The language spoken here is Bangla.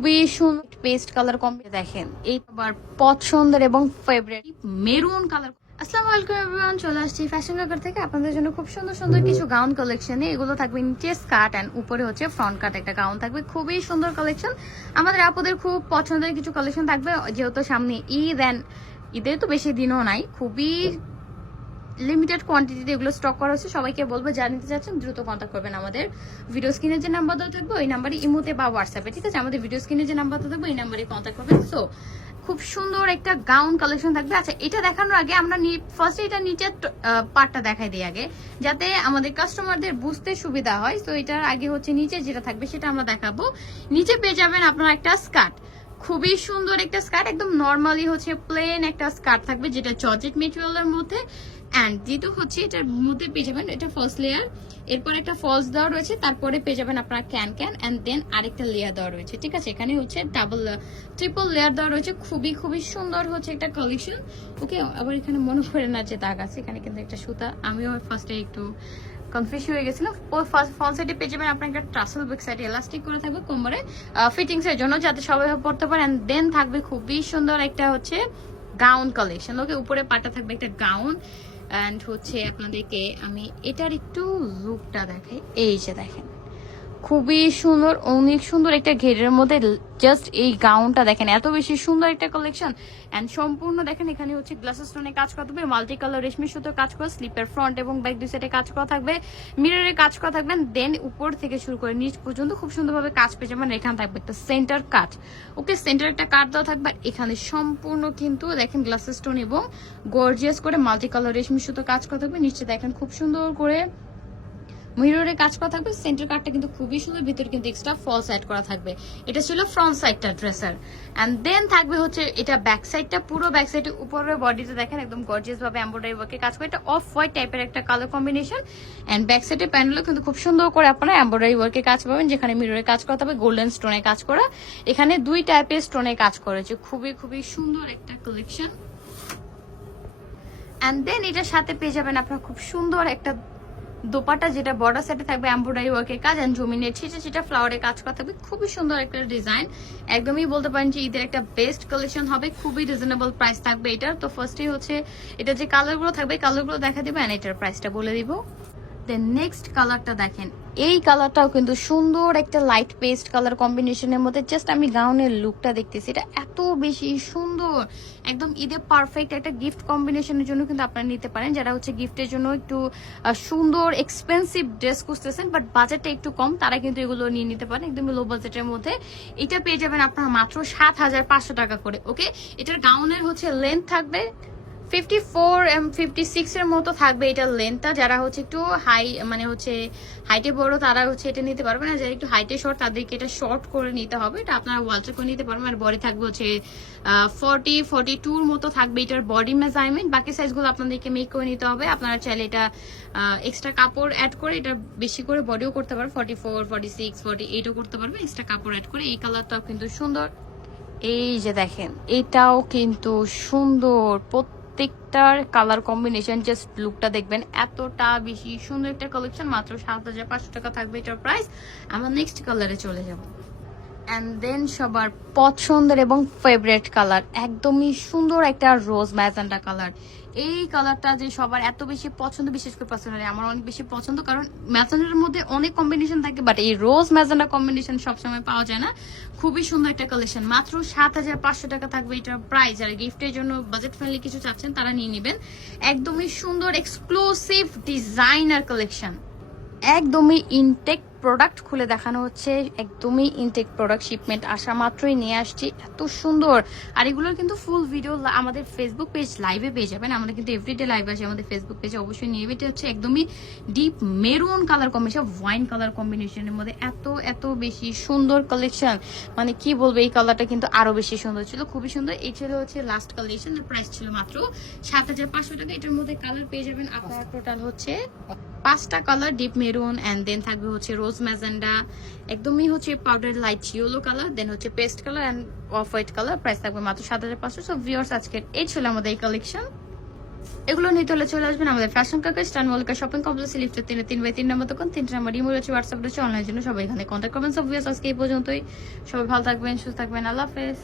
খুবই সুন্দর পেস্ট কালার কম্বিনেশন দেখেন, এই আবার পছন্দের এবং ফেভারিট মেরুন কালার। আসসালামু আলাইকুম এভরিওয়ান, চলে আসছি ফ্যাশন নগর থেকে আপনাদের জন্য খুব সুন্দর সুন্দর কিছু গাউন কালেকশনে। এগুলো থাকবে নিচে স্কার্ট এন্ড উপরে হচ্ছে ফ্রন্ট কাট একটা গাউন থাকবে, খুবই সুন্দর কালেকশন। আমাদের আপুদের খুব পছন্দের কিছু কালেকশন থাকবে, যেহেতু সামনে ঈদ এন্ড ঈদের তো বেশি দিনও নাই, খুবই লিমিটেড কোয়ান্টিটিতে এগুলো স্টক করা হচ্ছে। সবাইকে বলবো যারা নিতে চাচ্ছেন দ্রুত কন্ট্যাক্ট করবেন আমাদের ভিডিও স্ক্রিনে যে নাম্বার দেওয়া থাকবে ওই নাম্বারে ইমোতে বা হোয়াটসঅ্যাপে, ঠিক আছে? আমাদের ভিডিও স্ক্রিনে যে নাম্বার দেওয়া থাকবে ওই নাম্বারে কন্ট্যাক্ট করবেন। সো খুব সুন্দর একটা গাউন কালেকশন থাকবে। আচ্ছা, এটা দেখানোর আগে আমরা ফার্স্টে এটা নিচের পার্টটা দেখাই দিই আগে, যাতে আমাদের কাস্টমারদের বুঝতে সুবিধা হয়। তো এটার আগে হচ্ছে নিচে যেটা থাকবে সেটা আমরা দেখাবো। নিচে পেয়ে যাবেন আপনারা একটা স্কার্ট, খুবই সুন্দর একটা স্কার্ট, একদম নর্মালি হচ্ছে প্লেন একটা স্কার্ট থাকবে যেটা জর্জেট মেটেরিয়ালের মধ্যে। অ্যান্ড যেহেতু হচ্ছে এটার মধ্যে পেয়ে যাবেন এটা ফার্স্ট লেয়ার, এরপর একটা ফলস দেওয়া রয়েছে, তারপরে পেয়ে যাবেন আপনার ক্যান অ্যান্ড দেন আরেকটা লেয়ার দেওয়া রয়েছে, ঠিক আছে? এখানে হচ্ছে ট্রিপল লেয়ার দেওয়া রয়েছে, খুবই খুবই সুন্দর হচ্ছে একটা কালেকশন। ওকে, আবার এখানে মনে করে না যে দাগ আছে, এখানে কিন্তু একটা সুতা, আমিও ফার্স্টে একটু কনফিউজ হয়ে গেছিলাম। ফ্রন্ট সাইডে পেয়ে যাবেন আপনার একটা ট্রাসেল, ব্যাক সাইডে এলাস্টিক করা থাকবে কোমরে ফিটিংস এর জন্য, যাতে সবাই পড়তে পারে। এন্ড দেন থাকবে খুবই সুন্দর একটা হচ্ছে গাউন কালেকশন। ওকে, উপরে পাটা থাকবে একটা গাউন। অ্যান্ড হচ্ছে আপনাদেরকে আমি এটার একটু লুকটা দেখাই। এই যে দেখেন, খুবই সুন্দর, অনেক সুন্দর একটা ঘেরের মধ্যে জাস্ট এই গাউনটা দেখেন, এত বেশি সুন্দর একটা কালেকশন। এন্ড সম্পূর্ণ দেখেন এখানে হচ্ছে গ্লাস স্টোনে কাজ করা থাকবে, মাল্টি কালার রেশমি সুতো কাজ করা, স্লিপের ফ্রন্ট এবং ব্যাক দুই সাইডে কাজ করা থাকবে, মিররে কাজ করা থাকবে। দেন উপর থেকে শুরু করে নিচ পর্যন্ত খুব সুন্দরভাবে কাজ পেয়ে যাবেন। এখানে থাকবে একটা সেন্টার কাট, ওকে, সেন্টার একটা কাট দেওয়া থাকবে। এখানে সম্পূর্ণ কিন্তু দেখেন গ্লাস স্টোন এবং গর্জিয়াস করে মাল্টি কালার রেশমি সুতো কাজ করা থাকবে। নিচে দেখেন খুব সুন্দর করে মিররে কাজ করা থাকবে। সেন্টার কাটটা কিন্তু খুবই সুন্দর, ভিতরে কিন্তু এক্সট্রা ফলস অ্যাড করা থাকবে। এটা ছিল ফ্রন্ট সাইডটা ড্রেসার। এন্ড দেন থাকবে হচ্ছে এটা ব্যাক সাইডটা, পুরো ব্যাক সাইডে উপরে বডিতে দেখেন একদম গর্জিয়াস ভাবে এমব্রয়ডারি ওয়ার্কে কাজ করে, এটা অফ হোয়াইট টাইপের একটা কালার কম্বিনেশন। এন্ড ব্যাক সাইডের প্যানেলও কিন্তু খুব সুন্দর করে আপনারা এমব্রয়ডারি ওয়ার্কে কাজ পাবেন, যেখানে মিররে কাজ করা থাকবে, গোল্ডেন স্টোনে কাজ করা। এখানে দুই টাইপের স্টোনে কাজ করেছে, খুবই খুবই সুন্দর একটা কালেকশন। এন্ড দেন এটার সাথে পেয়ে যাবেন আপনারা খুব সুন্দর একটা দোপাটা, যেটা বর্ডার সাইডে থাকবে এমব্রয়ডারি ওয়ার্কের কাজ, এন্ড জমিনের ছিটা ফ্লাওয়ারের কাজ করা থাকবে, খুবই সুন্দর একটা ডিজাইন। একদমই বলতে পারেন যে ঈদের একটা বেস্ট কালেকশন হবে, খুবই রিজনেবল প্রাইস থাকবে এটার। তো ফার্স্টে হচ্ছে এটা যে কালারগুলো থাকবে কালারগুলো দেখা দিবে, এন্ড এটার প্রাইসটা বলে দিব। দেন নেক্সট কালারটা দেখেন, এই কালারটাও কিন্তু সুন্দর একটা লাইট পেস্ট কালার কম্বিনেশনের মধ্যে। জাস্ট আমি গাউনের লুকটা দেখতেছি, এটা এত বেশি সুন্দর, একদম ঈদে পারফেক্ট একটা গিফট কম্বিনেশনের জন্য কিন্তু আপনারা নিতে পারেন, যারা হচ্ছে গিফটের জন্য একটু সুন্দর এক্সপেন্সিভ ড্রেস খুঁজতেছেন বাট বাজেটটা একটু কম, তারা কিন্তু এগুলো নিয়ে নিতে পারেন একদম লো বাজেটের মধ্যে। এটা পেয়ে যাবেন আপনারা মাত্র 7,500 টাকা করে। ওকে, এটার গাউনের হচ্ছে লেন্থ থাকবে 54 56 এর মতো থাকবে এটার লেন্থটা। যারা হচ্ছে একটু হাই মানে হচ্ছে হাইটে বড় তারা হচ্ছে এটা নিতে পারবে না, যারা একটু হাইটে শর্ট তাদেরকে এটা শর্ট করে নিতে হবে। এটা আপনারা ওয়ালচার করে নিতে পারবেন। আর বডি থাকবে হচ্ছে 42 মতো থাকবে এটার বডি মেজারমেন্ট। বাকি সাইজগুলো আপনাদেরকে মেক করে নিতে হবে। আপনারা চাইলে এটা এক্সট্রা কাপড় অ্যাড করে এটা বেশি করে বডিও করতে পারবেন, 44 46 48ও করতে পারবে এক্সট্রা কাপড় অ্যাড করে। এই কালারটাও কিন্তু সুন্দর, এই যে দেখেন এটাও কিন্তু সুন্দর, প্রত্যেকটার কালার কম্বিনেশন জাস্ট লুকটা দেখবেন, এতটা বেশি সুন্দর একটা কালেকশন। মাত্র 7,500 টাকা থাকবে এটার প্রাইস। আমরা নেক্সট কালারে চলে যাব। অ্যান্ড দেন সবার পছন্দের এবং ফেভারিট কালার, একদমই সুন্দর একটা রোজ ম্যাজেন্টা কালার। এই কালারটা যে সবার এত বেশি পছন্দ, বিশেষ করে পার্সোনালি আমার অনেক বেশি পছন্দ, কারণ ম্যাজেন্টার মধ্যে অনেক কম্বিনেশন থাকে বাট এই রোজ ম্যাজেন্টা কম্বিনেশন সবসময় পাওয়া যায় না। খুবই সুন্দর একটা কালেকশন, মাত্র 7,500 টাকা থাকবে এটার প্রাইস। আর গিফটের জন্য বাজেট ফ্রেন্ডলি কিছু চাচ্ছেন তারা নিয়ে নেবেন। একদমই সুন্দর এক্সক্লুসিভ ডিজাইনার কালেকশন, একদমই ইনটেক প্রোডাক্ট খুলে দেখানো হচ্ছে, একদমই ইনটেক প্রোডাক্ট শিপমেন্ট আসা মাত্রই নিয়ে আসছি, এত সুন্দর। আর এগুলোর কিন্তু ফুল ভিডিও আমাদের ফেসবুক পেজ লাইভে পেয়ে যাবেন। আমাদের কিন্তু এভরিডে লাইভ আসে আমাদের ফেসবুক পেজে, অবশ্যই নিয়ে এটা হচ্ছে একদমই deep maroon colour combination, wine colour কম্বিনেশনের মধ্যে এত এত বেশি সুন্দর কালেকশন, মানে কি বলবো, এই কালারটা কিন্তু আরো বেশি সুন্দর ছিল, খুবই সুন্দর। এই ছিল হচ্ছে লাস্ট কালেকশন, প্রাইস ছিল মাত্র 7,500 টাকা। এটার মধ্যে কালার পেয়ে যাবেন আপনার টোটাল হচ্ছে 5টা colour, deep maroon, and then থাকবে হচ্ছে রোজ ম্যাজেন্ডা, একদমই হচ্ছে powder light yellow colour, then হচ্ছে paste colour and off white colour. Price থাকবে মাত্র 7,500। সো ভিউয়ার্স, আজকের এই ছিল আমাদের এই কালেকশন। এগুলো নিতে হলে চলে আসবেন আমাদের ফ্যাশন কাকা স্টান মল্লিকা শপিং কমপ্লেক্সে লিফটের 3/3 নম্বর দোকান, 3 নম্বর ইমো রয়েছে, হোয়াটসঅ্যাপ রয়েছে, অনলাইনের জন্য সবাই এখানে কন্ট্যাক্ট করবেন। সব ভিউয়ার্স আজকে এই পর্যন্তই। সবাই ভালো থাকবেন, সুস্থ থাকবেন, আল্লাহ হাফেজ।